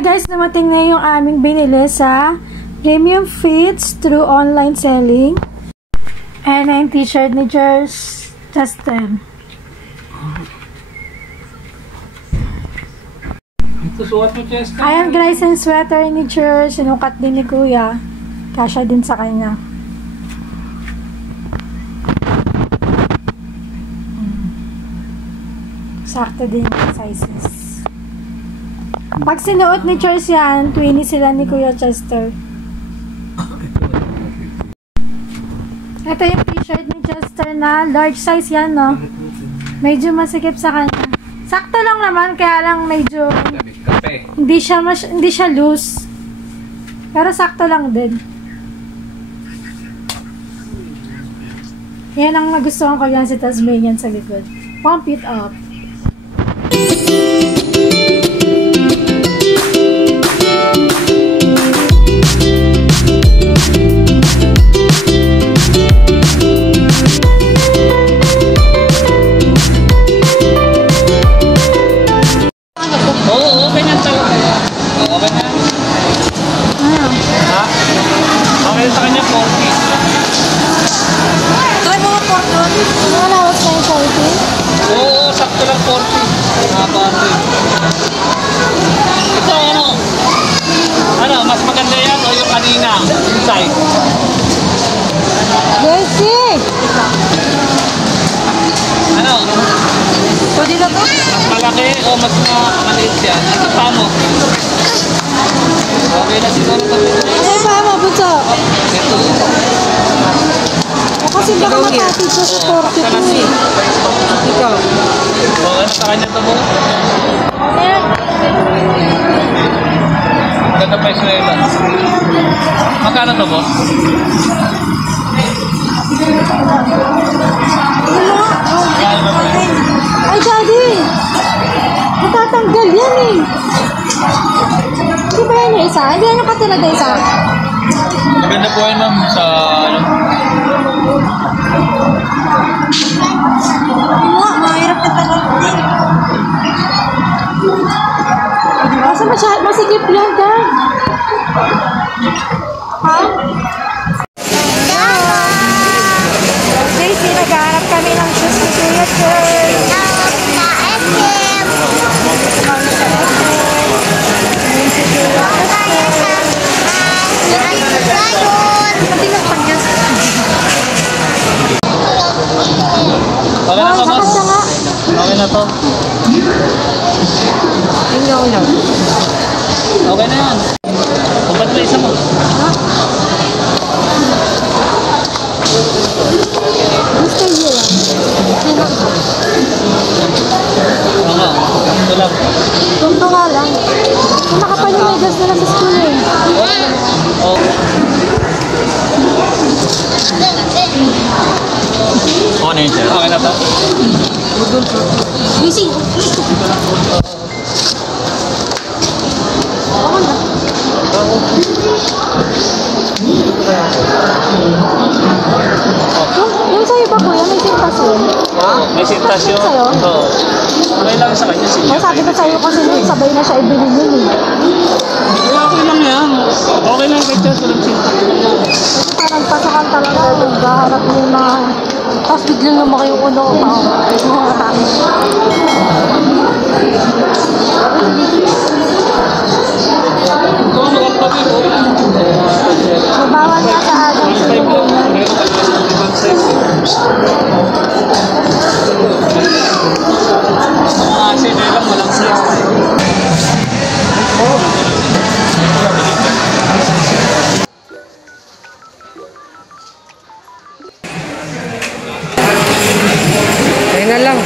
Hi guys, dumating na yung aming binili sa Premium Fits through online selling. And yung t-shirt ni Justin. Ayan guys, yung sweater ni Church, sinukat din ni Kuya. Kasya din sa kanya. Sakto din yung sizes. Pag sinuot ni Church yan, twinny sila ni Kuya Chester. Ito yung t-shirt ni Chester na large size yan, no? Medyo masikip sa kanya. Sakto lang naman, kaya lang medyo hindi siya loose. Pero sakto lang din. Yan ang nagustuhan ko yan si Tasmanian sa likod. Pump it up. Mas maganda yan o yung kanina inside? Jesse! Ano? Pwede na to? Mas malaki o mas maliit yan? Ito pa mo. Okay na siguro pa. Ano pa mo, Bunso? Ito. O kasi baka matati ko sa 42 eh. Ikaw. O ano sa kanya to mo? Ganda pa yung suela. Magkano to, boss? Ay, Daddy! Matatanggal yan eh. Hindi ba yan yung isa? Hindi yan yung katulad na isa? Maganda po yan, ma'am, sa ano? Mahirap na tagal din. Kasi masikip yan, Dad. Ha? Daisy, naghahanap kami ng shoes ni Kuya Church. Okay na to, boss? Okay na to. Okay na yan. Kung ba't may isa mo? Gusto nyo lang. Oo nga. Ito lang. Ito nga lang. Kung nakapanimegas na lang sa school eh. Oo. Okay na yun, sir. Okay na to? Lucy! Yung sa'yo ba, Kuya? May sintas yun? Oo, may sintas yun. Sa'yo? Oo. Okay lang sa kanya, siya. Ay, sabi ko sa'yo kasi sabay na siya ibili yun eh. Okay lang yan. Okay lang kay Chess, walang sintas. Kasi parang pasakan talaga, naghaharap mo na tapos biglang lumaki yung ulo ko pa. Ay, mga atake. Mabawal na sa atin. Kasi lang walang size. Kaya lang.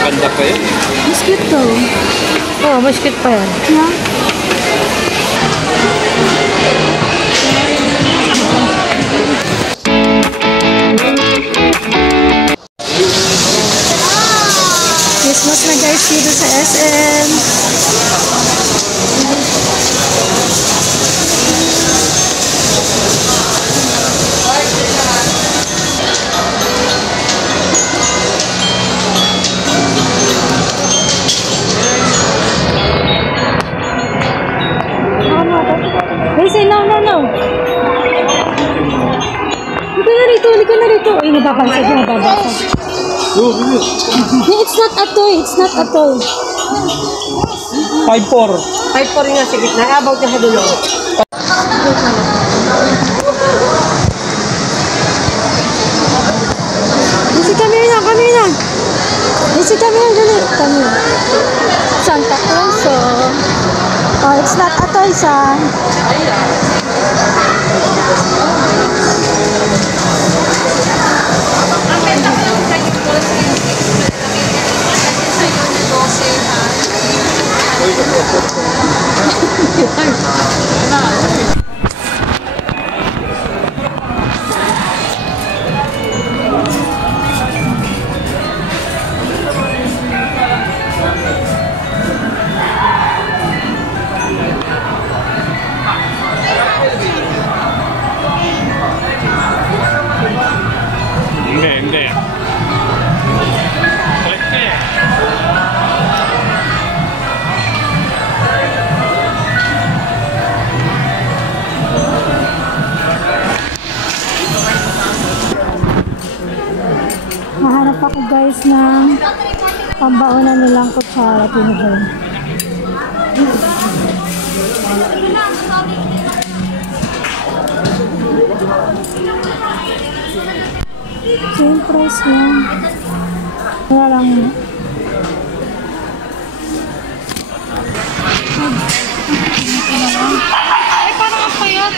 Maganda pa yun. Mas cute to. Oo, mas cute pa yan. Yeah. Christmas na guys dito sa SM. ka na rito. Ay, nababasag, nababasag. It's not a toy. It's not a toy. 5-4. 5-4 nga sa gitna. About na sa dulo. Kasi kami na, kami na. Kasi kami na, dali. Kami. Santa Claus, oh, it's not a toy, son. Hindi. Balik ka eh. Mahanap ako guys ng pambaunan nilang kutsara. Pinagay. Same price lang. Wala lang mo. Ay, parang ang payat.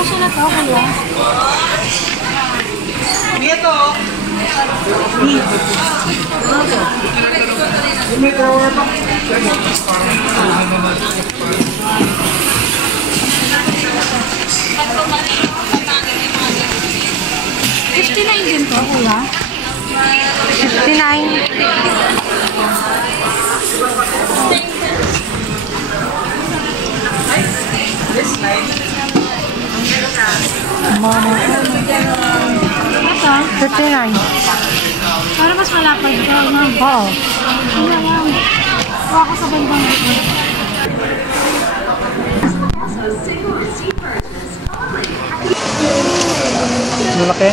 Kasi na to, kuya. Dito. $59 din to, kuya. 59. Ito, 59. para mas malapad ka, no? Oo. Hindi lang. Huwag ako sa bandang ito. Malaki.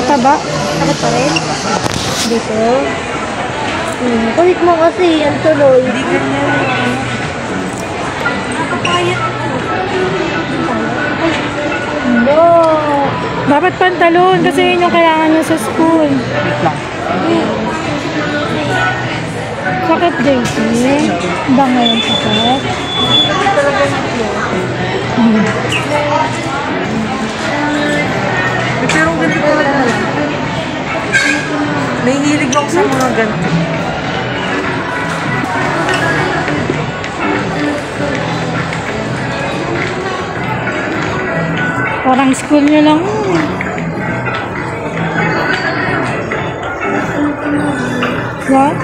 Mataba? Bakit pa rin? Dito. Kulit mo kasi, ang tuloy. Hindi ganyan. Nakapayat. No. Dapat pantalon kasi yun yung kailangan nyo sa school. Wait lang. Sakit, Daisy. Ba ngayon sakit? Pero ganito talaga na lang. May hilig ako sa mga ganito. Parang school nyo lang. What?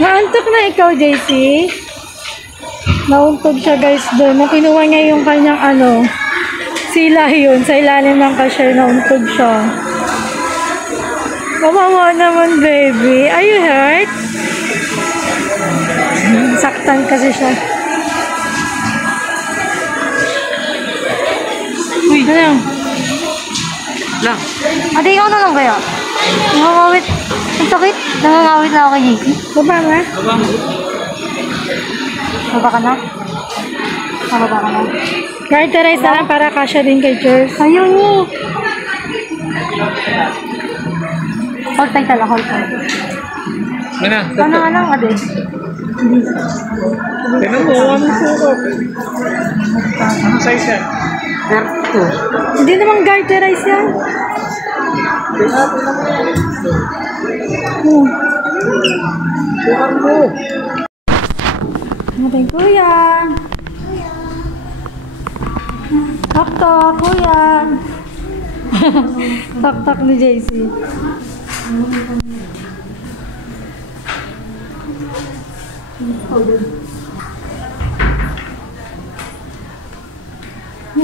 Naantok na ikaw, JC? Nauntog siya guys doon. Nung kinuha niya yung kanyang sila yun. Sa ilalim ng cashier, nauntog siya. Kawawa naman, baby. Are you hurt? Saktan kasi siya. Uy, ano? Lang. Ate, ikaw na lang kaya? Nangangawit. Ang sakit. Nangangawit na ako kay JC. Baba nga. Baba ka na? Baba ka na? Garterize na lang para kasya din kay Cheers. Ayaw niyo. Hold tight lang, hold tight. Ano nga lang, ade? Tignan mo, anong sukat? Anong size yan? 32. Hindi naman garterize yan. Ano tayo, kuya? Tok-tok, kuya. Tok-tok ni JC.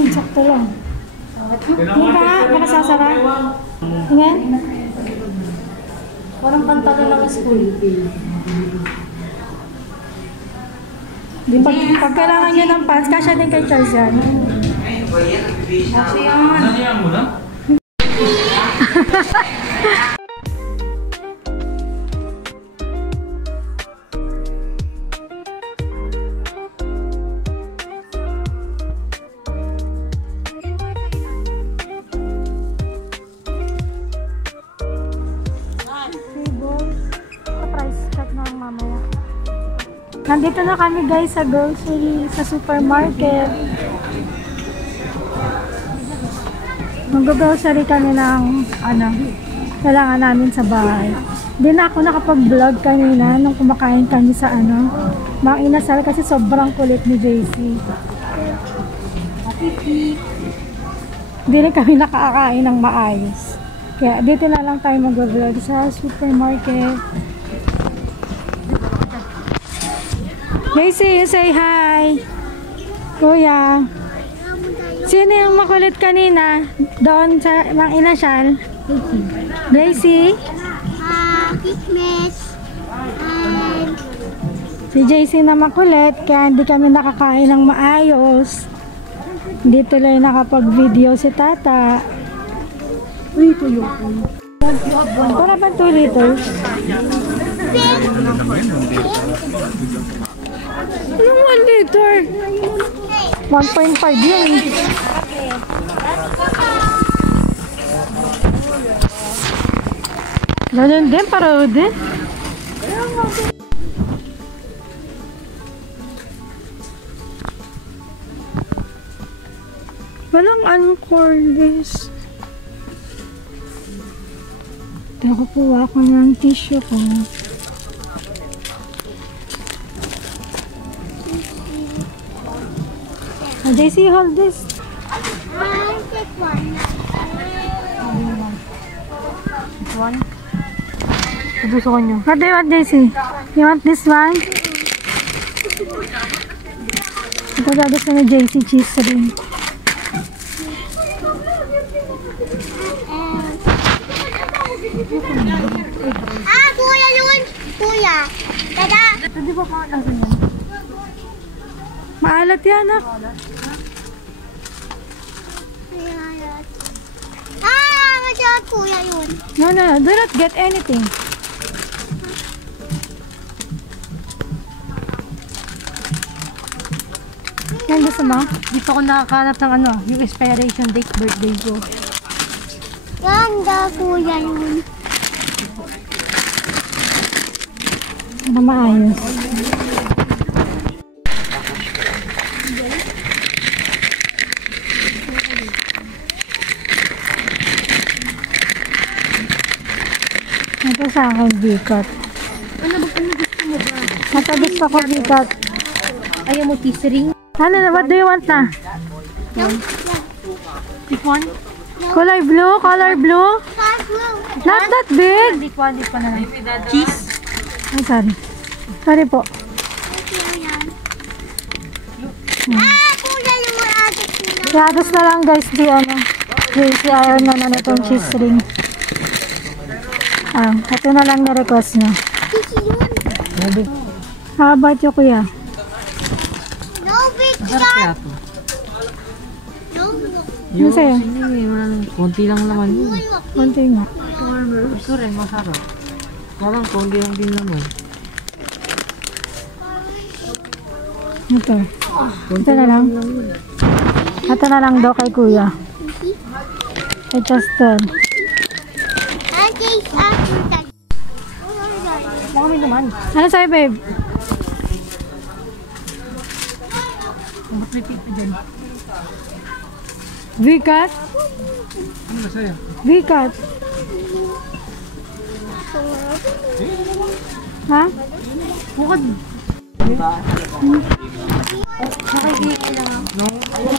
Sakto lang. Hindi ka nga, nakasasara. Tingnan. Parang pantalon ng school. Pag kailangan nyo ng pants, kasya din kay Charles yan. Nangyayang mo na? Nandito na kami guys sa grocery, sa supermarket. Mag-grocery kami ng kailangan namin sa bahay. Hindi na ako nakapag-vlog kanina nung kumakain kami sa Mang Inasal kasi sobrang kulit ni JC. Hindi rin kami nakakain ng maayos. Kaya dito na lang tayo mag-vlog sa supermarket. JC, you say hi. Kuya. Sino yung makulit kanina? Doon sa Mang Inasal? JC. Christmas. Si JC na makulit, kaya hindi kami nakakain ng maayos. Hindi tuloy nakapag-video si Tata. Uy, tuyo. Wala ba 2 liters? Anong 1 liter? 1.5 yun. Ganun din, parang din. Walang uncordless. Kukuha ko ng tissue ko. JC, hold this. Take one. One. Gusto ko nyo. What do you want, JC? You want this one? Ito gusto ni JC cheese rin. Kuya yun! Kuya! Tada! Hindi ba maalat yan? Maalat yan, ah. Masarap kuya yun. No. Do not get anything. Yan gusto mo? Dito ko nakakanap ng yung expiration date birthday ko. Ganda kuya yun. Para maayos. Ito sa akin, bikat. Ano gusto mo ba? Ito gusto ko, bikat. Ayaw mo tisering? What do you want na? No. Pick one? Color blue? Color blue? Not that big. This one na lang. Cheese? Ay, sorry. Sorry po. Kuya yung agad kuya. Gagas na lang guys, di si ayaw na itong cheese ring. Ito na lang na-request niya. How about you, kuya? No big shot. No. Ano sa'yo? Konti lang naman yun. Konti nga. Gusto rin, masarap. Parang konti lang din naman. Ito. Ito na lang. Ito na lang daw kay kuya. Kay Justin. Mami naman. Ano sa'yo, babe? Vikat? Ano na sa'yo? Vikat? Ha? Bukod.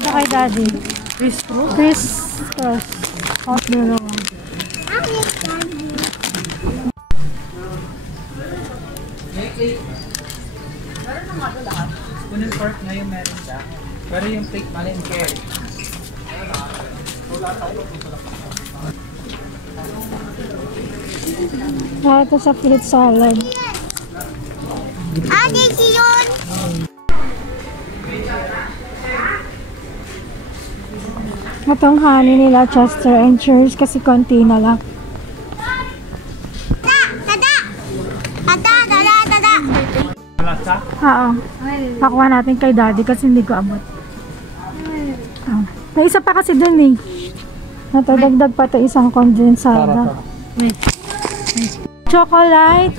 Nakay kay daddy? Chris Cross. Hot dalawa. Unang pork na yung meron siya. Pero yung plate malengke. Ito sa fruit salad. yun! Itong honey nila, Chester and Cheers, kasi konti na lang. Oo. Pakuha natin kay daddy kasi hindi ko abot. Oh. May isa pa kasi dun eh. Natadagdag pa ito isang kondensada. Chocolate.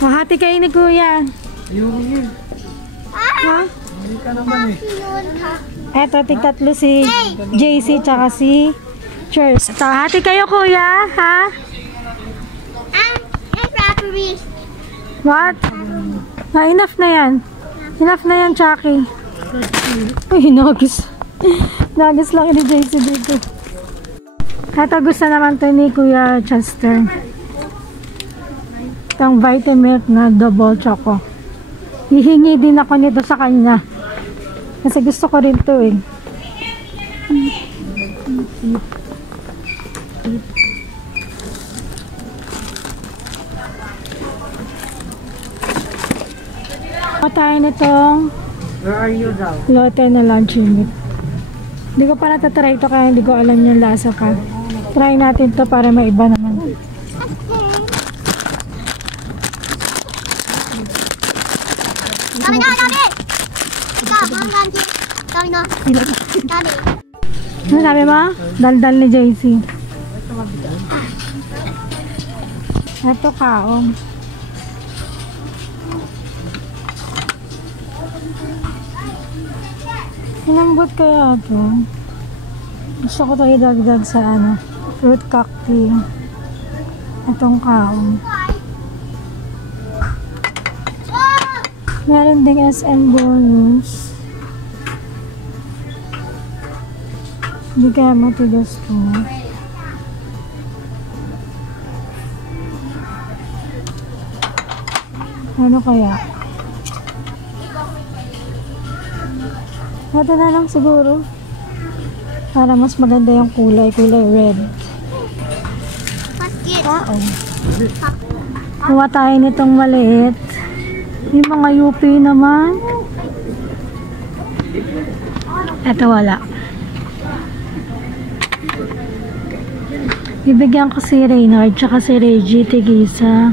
Hahati kayo ni kuya. Ayun yun. Ha? Hindi ka naman eh. Eto, tigtatlo si JC tsaka si Cheers. So, hati kayo kuya, ha? What? Enough na yan. Enough na yan, Chucky. Uy, nagis. Nagis lang ni JC dito. Ito, gusto naman to ni Kuya Chester. Itong Vitamilk na double choco. Hihingi din ako nito sa kanya. Kasi gusto ko rin to eh. Tayo nitong Where are you daw? lote na lunch meat. Hindi ko pa natatry ito kaya hindi ko alam yung lasa pa. Try natin to para maiba naman. Ano sabi mo? Daldal ni JC. Ito kaong. Inambot kaya ito. Gusto ko tayo dagdag sa fruit cocktail. Itong kaong. Meron ding SM bonus. Hindi kaya matigas ko. Ano kaya? Ito na lang siguro. Para mas maganda yung kulay red. Oo. Kuha tayo nitong maliit. Yung mga UP naman. Ito wala. Bibigyan ko si Reynard tsaka si Reggie tigisa.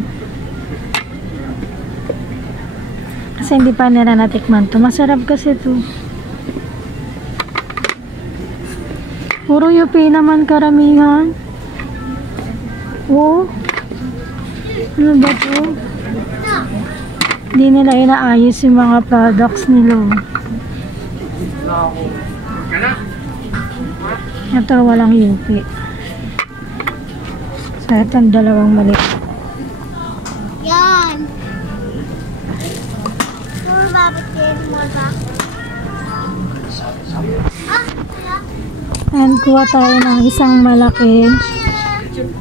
Kasi hindi pa nila natikman to. Masarap kasi to. Puro UP naman karamihan. Oh. Ano ba to? Hindi nila inaayos yung mga products nila. Ito walang UP. So ito ang dalawang mali. Yan. Puro babatin mo ba? And kuha tayo ng isang malaki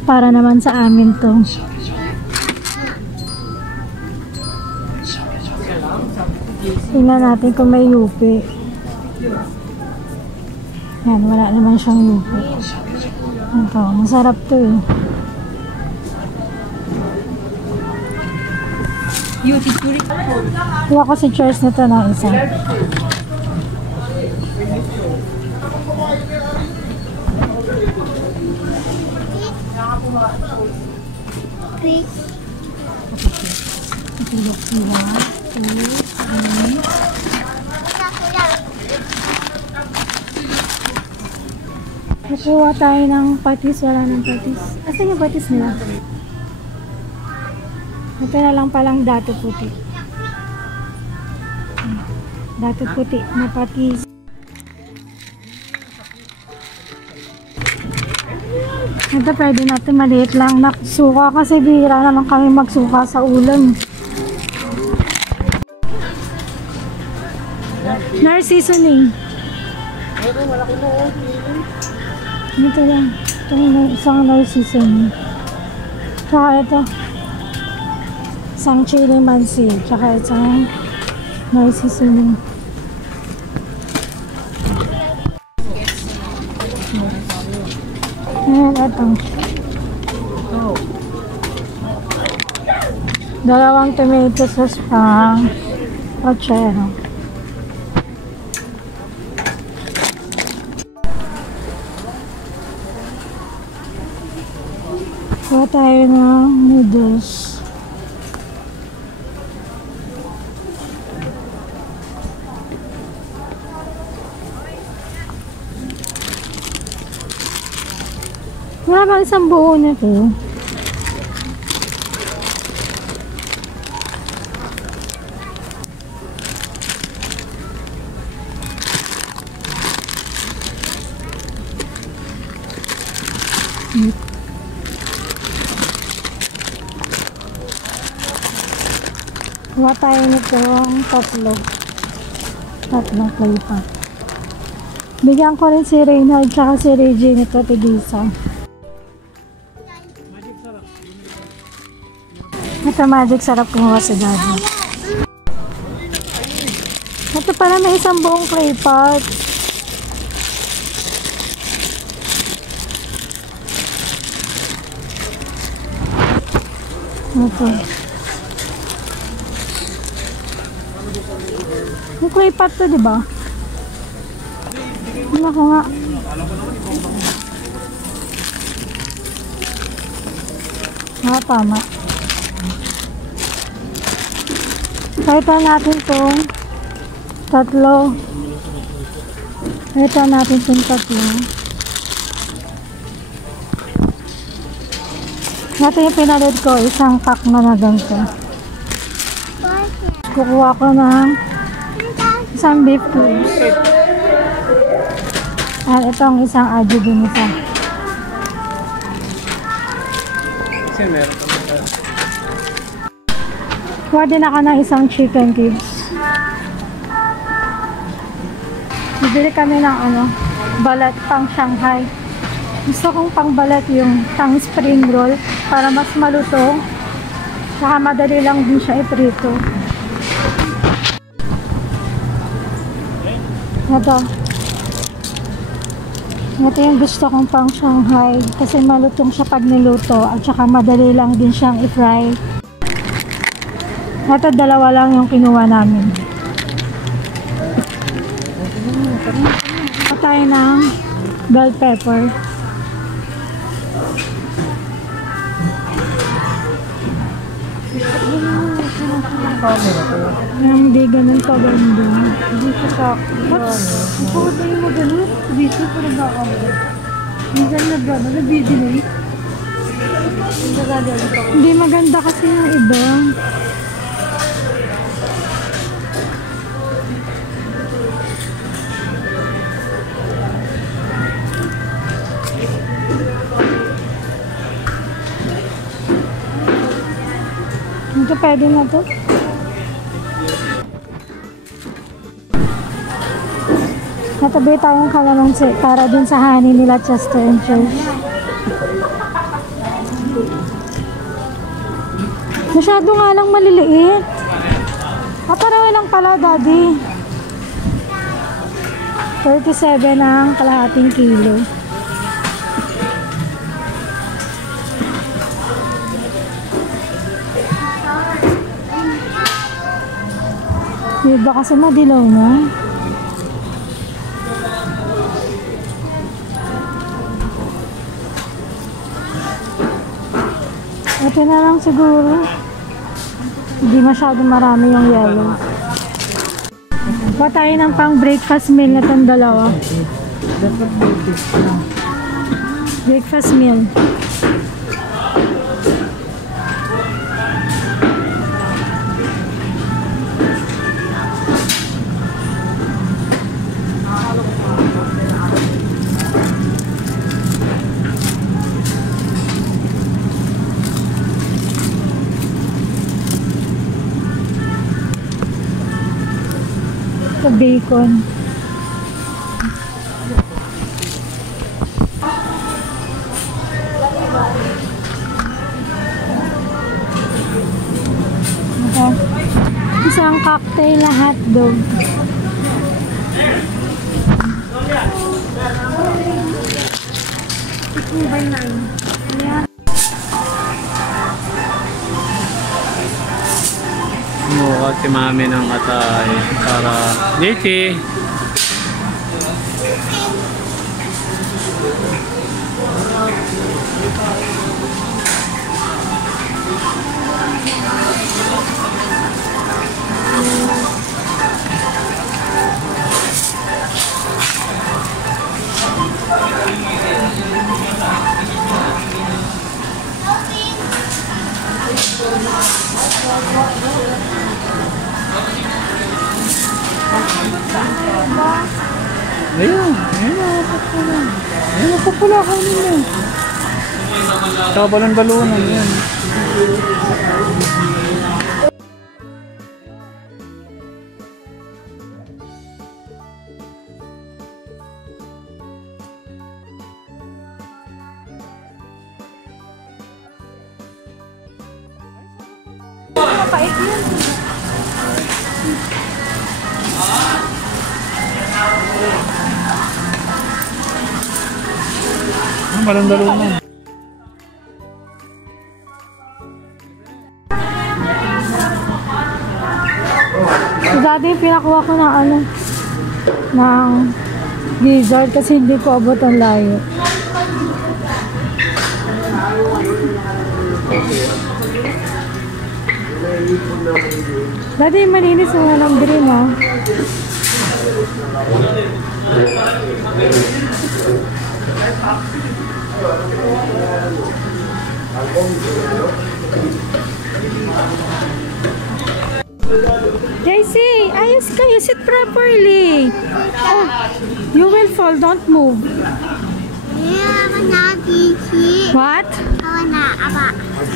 para naman sa amin to. Tingnan natin kung may UP. Yan, wala naman siyang UP. Ito, masarap to eh. Kuha ko si Cheers nito ng isa. Kukuha tayo ng patis. Wala ng patis. Asan yung patis nila? Ito na lang palang dato puti. Dato puti na patis. Ito pwede natin maliit lang na suka kasi bihira naman kami magsuka sa ulam. Nor seasoning. Ito lang. Itong isang nor seasoning. Tsaka ito. Isang chili mansi. Tsaka isang nor seasoning. Ayan, ito. Dalawang tomato sauce pang ochero. Kuha tayo ng noodles. Wala bang isang buo nito? Kuha tayo nitong tatlong flavor. Bigyan ko rin si Reynald tsaka si Reggie nito tigisa. Ito magic sarap kumuha si Daddy. Ito pala may isang buong clay pot. Ito. Yung clay pot to, diba? Ano ko nga? Tama. Ito natin itong tatlo. Ito natin itong tatlo. Ito yung pinalid ko, isang pack na ganito. Kukuha ko ng isang beef cubes. At itong isang aji din isa. Kasi meron pa naman. Kuha din ako ng isang chicken cubes. Bibili kami ng balat pang Shanghai. Gusto kong pang balat yung pang spring roll para mas malutong. Saka madali lang din siya iprito. Ito yung gusto kong pang Shanghai kasi malutong siya pag niluto at saka madali lang din siyang i-fry. Ito dalawa lang yung kinuha namin. Ito tayo ng bell pepper. Hindi ganun kaganda. Hindi siya sakto. Bakit tayo mo ganun? Dito para baka mo. Minsan na gano'n, nabidilay. Hindi maganda kasi yung iba. Ito pwede na to. Natabi tayong kalamansi para din sa honey nila Chester and Church. Masyado nga lang maliliit. Parawa lang pala, Daddy. 37 ang kalahating kilo. Iba kasi madilaw na. Ito na lang siguro. Hindi masyado marami yung yellow. Kuha tayo ng pang breakfast meal na itong dalawa. Breakfast meal. Sa bacon. Okay. Isang cocktail na hotdog. Ayan. Kumuha si mami ng atay para Diti. Ayun, napapula ka nila. Saka balon-balunan yan. Mapait yun. Balon-balunan. Dati pinakuha ko ng ano, ng gizzard kasi hindi ko abot ang layo. Dati malinis na lang green, oh. JC, ayos kayo. Sit properly. Oh, you will fall. Don't move. What?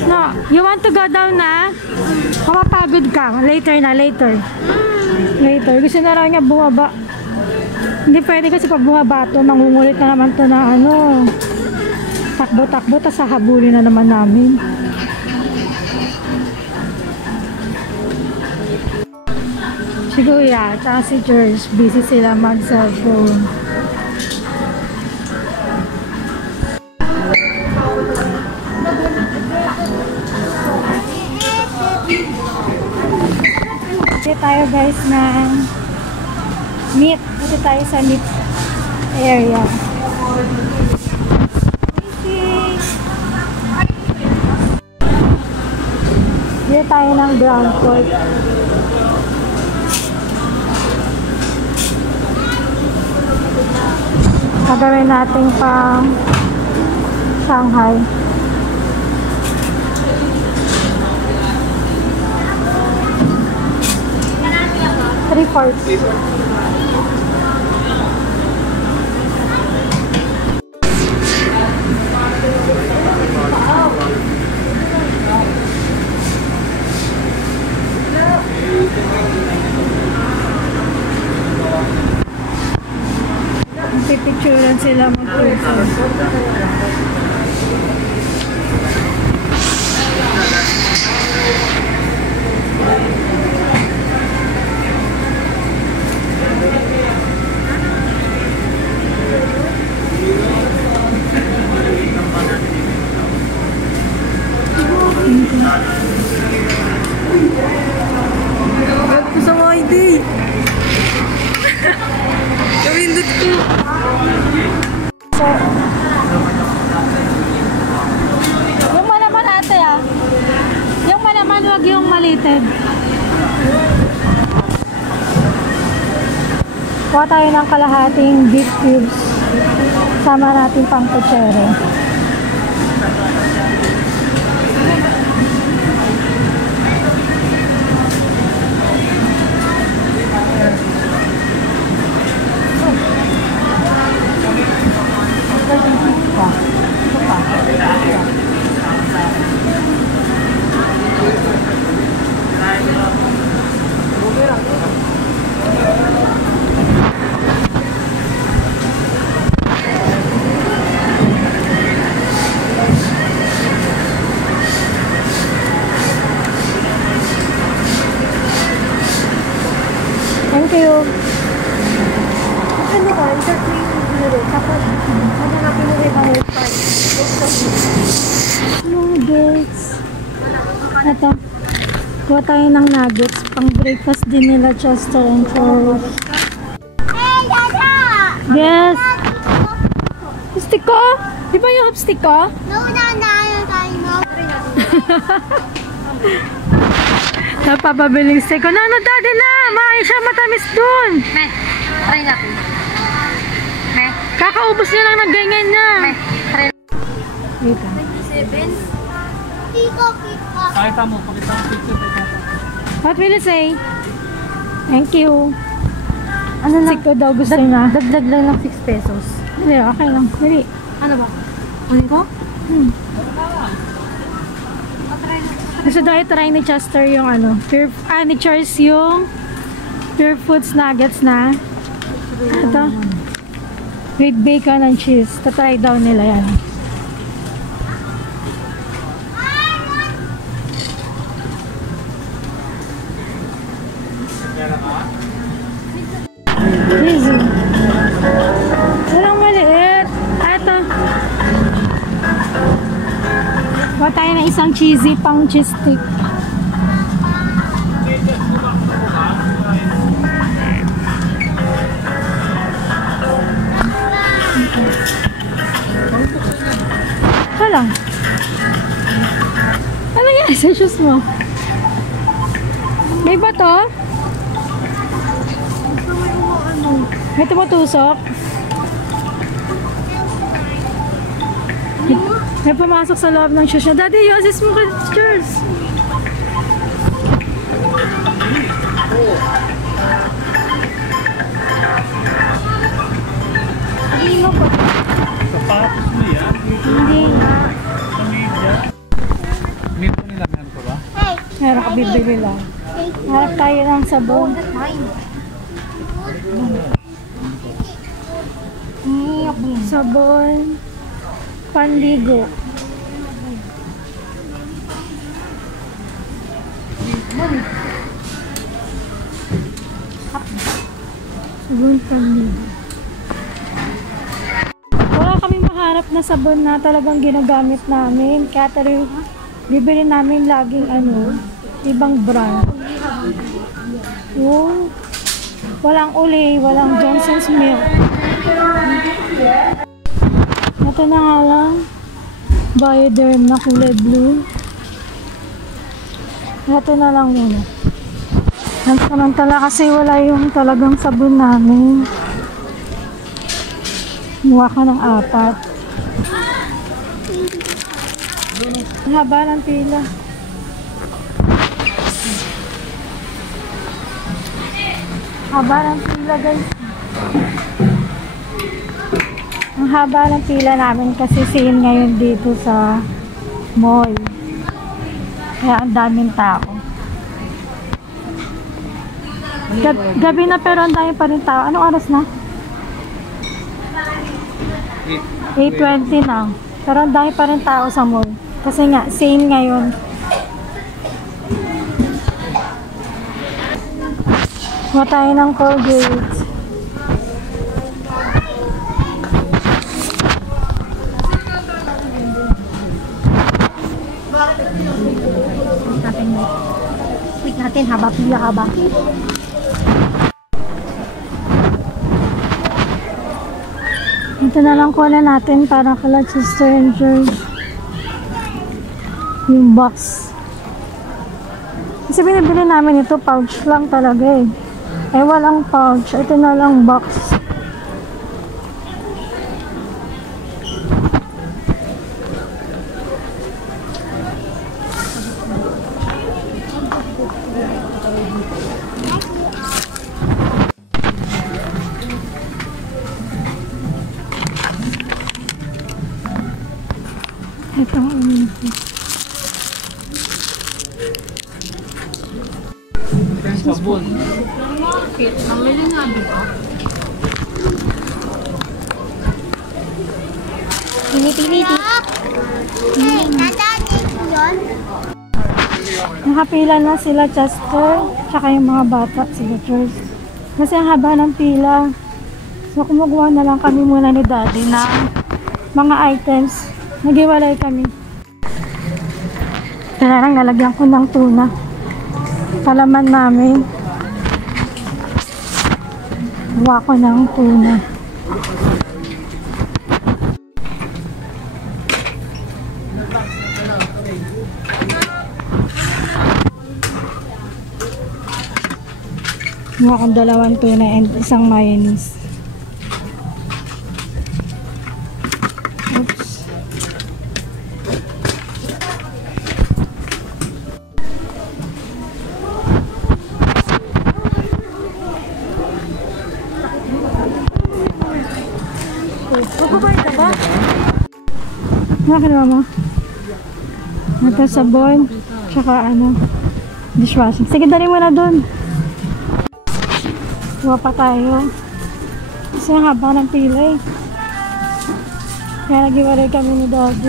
No, you want to go down na? Mapapagod ka. Later na, later. Later. Gusto na lang niya bumaba. Hindi pwede kasi pag bumaba to, mangungulit na naman to na ano. Takbo-takbo, tas hahabulin na naman namin. Si Kuya, tsaka si George, busy sila mag-cellphone. Kasi tayo guys ng meat. Kasi tayo sa meat area. Dito tayo ng ground pork. Gagawin natin pang Shanghai. Three-fourths. Pipicturean sila mag-photo. Sa ID. Kamindot ko. So, yung malaman ate ah. Yung malaman, wag yung malited. Kuha tayo ng kalahating beef cubes. Sama natin pang kutsere. Thank you. Ano ka? Insert mo yung laro. Tapos, hanapin mo yung mga part. Nuggets. Ito. Kuha tayo ng nuggets. Pang breakfast din nila, Chester and George. Hey, Dada! Yes. Stick ko? Di ba yung hopstick ko? Nauna tayo mo. Napapabiling stick ko. Nano, daddy na! Makain siya matamis dun. Meh, try natin. Meh, Kakaubos niya lang ng ganyan niya. try. Wait lang. 27. Kiko. Pakita mo picture. What will you say? Thank you. Ano lang? Stick ko daw gusto niya. Dagdag lang ng 6 pesos. Hindi, okay lang. Dali. Ano ba? Kunin ko? Gusto daw i-try ni Chester yung ano, ni Charles yung Pure Foods nuggets na. Ito. With bacon and cheese. Tatry daw nila yan. Easy. Walang maliit. Ito. Kuha tayo ng isang cheesy pang cheese stick. Hala. Ano yan sa shoes mo? May bato? May tumutusok? May pumasok sa loob ng shoes niya. Daddy, yung assist mo kay Charles. Hindi mo pa. Sapatos mo yan. Hindi nga. Sa media. Meet mo nila meron ko ba? Meron ka bibili lang. Harap tayo ng sabon. Sabon. Panligo. Sabon panligo. Wala kaming maharap na sabon na talagang ginagamit namin. Kaya talagang bibili namin laging ibang brand. Oh, walang Olay, walang Johnson's Milk. Ito na nga lang, Bioderm na kulay blue. Ito na lang muna. Samantala kasi wala yung talagang sabon namin. Muha ka ng 4. Haba ng pila. Haba ng pila, guys. Ang haba ng pila namin kasi sale ngayon dito sa mall. Kaya ang daming tao. Gabi na pero ang dami pa rin tao. Anong oras na? 8:20 na. Pero ang dami pa rin tao sa mall. Kasi nga, sale ngayon. Kuha tayo ng Colgate. Wait natin, haba pila ka ba? Ito na lang kuha natin para kala Chester and George. Yung box. Kasi binibili namin ito, pouch lang talaga eh. Eh walang pouch. Ito na lang box. Ito ang umihi. Sabon. Namili nga dito. Pinipili dito. Nandaan yun? Nakapila na sila Chester, tsaka yung mga bata, sila George. Kasi ang haba ng pila. So, kumukuha na lang kami muna ni Daddy ng mga items. Nag-iwalay kami. Kaya lang nalagyan ko ng tuna. Palaman namin. Kuha ko ng tuna. Kuha akong 2 tuna and isang mayonnaise. Oops. Magbabayad ka ba? Ano kinuha mo? Ito sabon, tsaka dishwashing. Sige, dali mo na dun. Kuha pa tayo. Kasi ang haba ng pila eh. Kaya nag-iwalay kami ni Daddy.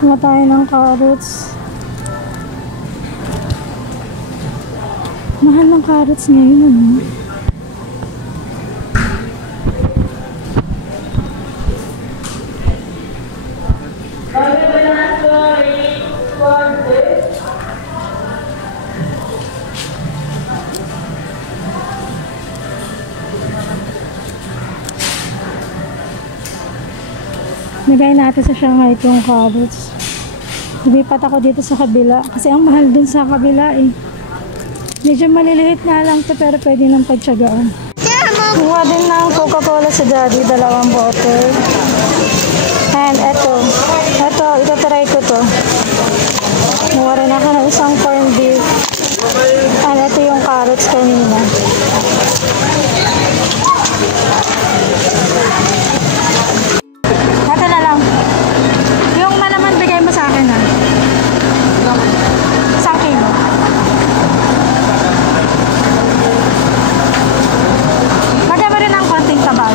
Kuha tayo ng carrots. Mahal ng carrots ngayon, ano? Nagay natin sa Shanghai itong carrots. Lumipat ako dito sa kabila kasi ang mahal din sa kabila eh. Medyo maliliit na lang to pero pwede nang pagtsagaan. Kuha din ng Coca-Cola sa Daddy, 2 bottle. And eto, itatry ko to. Kuha rin ako ng isang corned beef. And eto yung carrots kanina. Eto na lang. Yung malaman bigay mo sa akin ha. Isang kilo. Lagyan mo rin ng konting sabaw.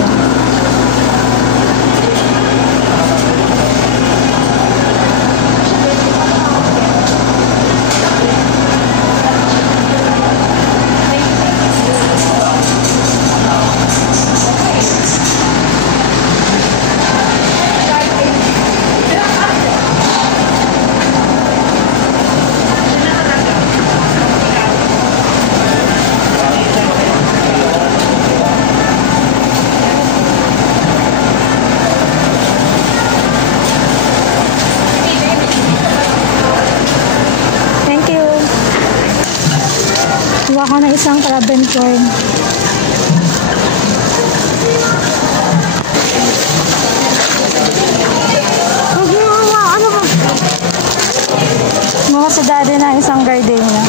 Kuha ko na isang crab and corn. Ano ba? Kuha sa Daddy na isang gardenia.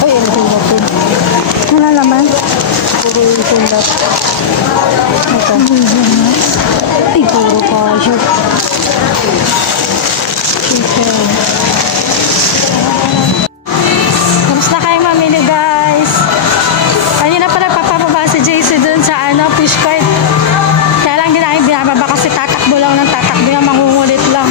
Ay, ano ito natin? Ano naman? Puro yung ito. Ay, puro cashew. Chicken. Kamusta kayo mamili guys? Kanina pa nagpapababa si JC dun sa fish cart. Kaya lang din namin binababa kasi tatakbo lang ng tatakbo yung mangungulit lang.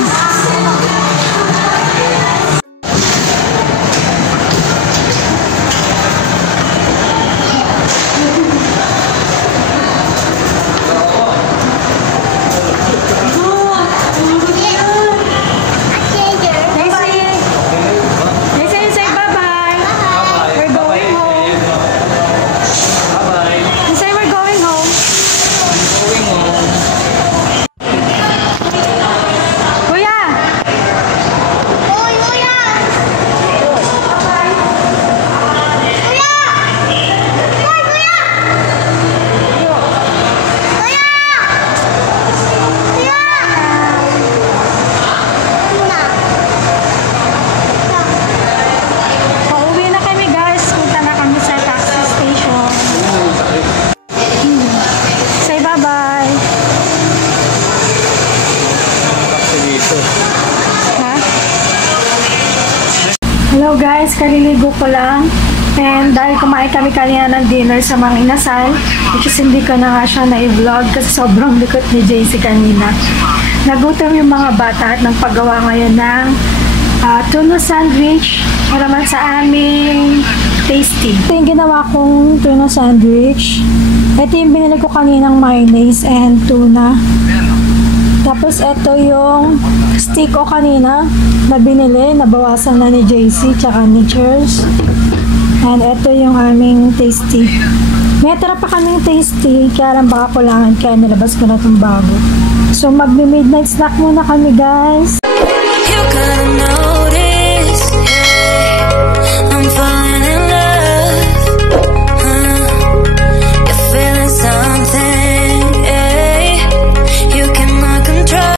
Hello guys, kaliligo ko lang. And dahil kumain kami kanina ng dinner sa Mang Inasal, which is hindi ko na nga siya na-vlog kasi sobrang likot ni JC kanina. Nagutom yung mga bata at nagpagawa ngayon ng tuna sandwich para naman sa aming tasty. Ito yung ginawa kong tuna sandwich. Ito yung binili ko kaninang mayonnaise and tuna. Tapos ito yung steak ko kanina na binili, nabawasan na ni JC tsaka ni Cheers. And ito yung aming tasty. May tira pa kaming tasty, kaya lang baka kulangan, kaya nilabas ko na itong bago. So magmi-midnight snack muna kami, guys. You gotta know